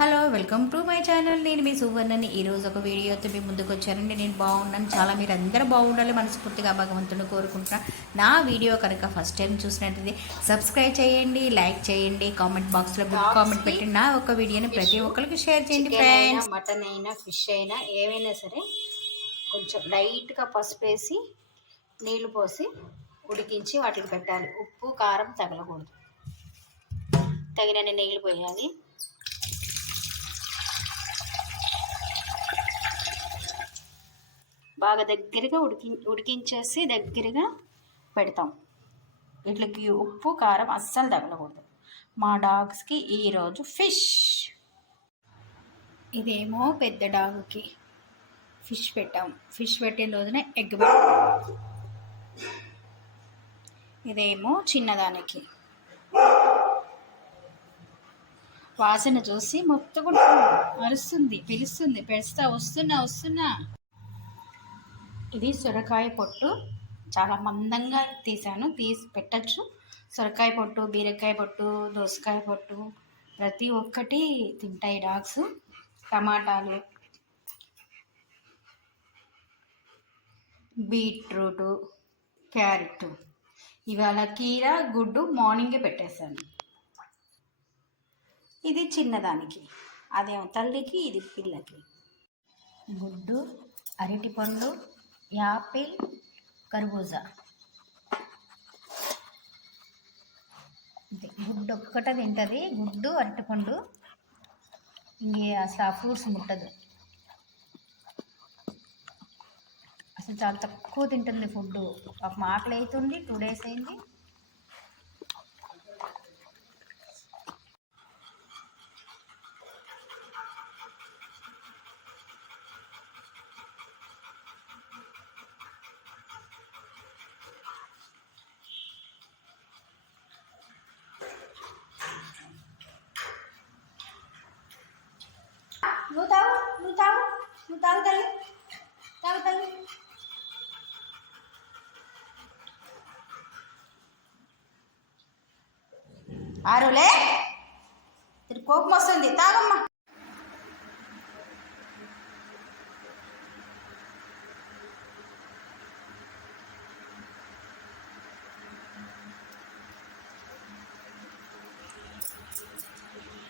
Hello, welcome to my channel. నేను మీ సువర్ణని. ఈరోజు ఒక వీడియోతో మీ ముందుకు వచ్చానండి. నేను బాగున్నాను, చాలా మీరు అందరూ బాగుండాలి మనస్ఫూర్తిగా భగవంతుని కోరుకుంటున్నాను. నా వీడియో కనుక ఫస్ట్ టైం చూసినట్లయితే సబ్స్క్రైబ్ చేయండి, లైక్ చేయండి, కామెంట్ బాక్స్లో గుడ్ కామెంట్ పెట్టండి. నా ఒక వీడియోని ప్రతి ఒక్కరికి షేర్ చేయండి ఫ్రెండ్స్. మటన్ అయినా ఫిష్ అయినా ఏమైనా సరే కొంచెం లైట్గా పసుపు వేసి నీళ్లు పోసి ఉడికించి వాటికి పెట్టాలి. ఉప్పు కారం తగలకూడదు, తగినన్ని నీళ్ళు పోయాలి. బాగా దగ్గరగా ఉడికించేసి దగ్గరగా పెడతాం. వీటికి ఉప్పు కారం అస్సలు తగలకూడదు. మా డాగ్స్కి ఈరోజు ఫిష్. ఇదేమో పెద్ద డాగ్కి ఫిష్ పెట్టాం. ఫిష్ పెట్టిన రోజున ఎగ్ పెట్టాం. ఇదేమో చిన్నదానికి. వాసన చూసి మొత్తం అరుస్తుంది, పిలుస్తుంది, పెడుస్తా వస్తున్నా. ఇది సొరకాయ పొట్టు, చాలా మందంగా తీసి పెట్టచ్చు. సొరకాయ పొట్టు, బీరకాయ పొట్టు, దోసకాయ పొట్టు ప్రతి ఒక్కటి తింటాయి డాగ్స్. టమాటాలు, బీట్రూటు, క్యారెట్. ఇవాళ కీర గుడ్డు మార్నింగే పెట్టేశాను. ఇది చిన్నదానికి, అదేమో తల్లికి, ఇది పిల్లకి. గుడ్డు, అరటిపండు, యాపిల్, కర్బూజా. గుడ్డు ఒక్కటే తింటుంది, గుడ్డు అరటిపండు. ఇంకే అసలు ఆ ఫ్రూట్స్ ముట్టదు. అసలు చాలా తక్కువ తింటుంది ఫుడ్. పాపం ఆకలి అవుతుంది, 2 days అయింది. నువ్వు తాగు తల్లి. ఆరులే, కోపం వస్తుంది, తాగమ్మా.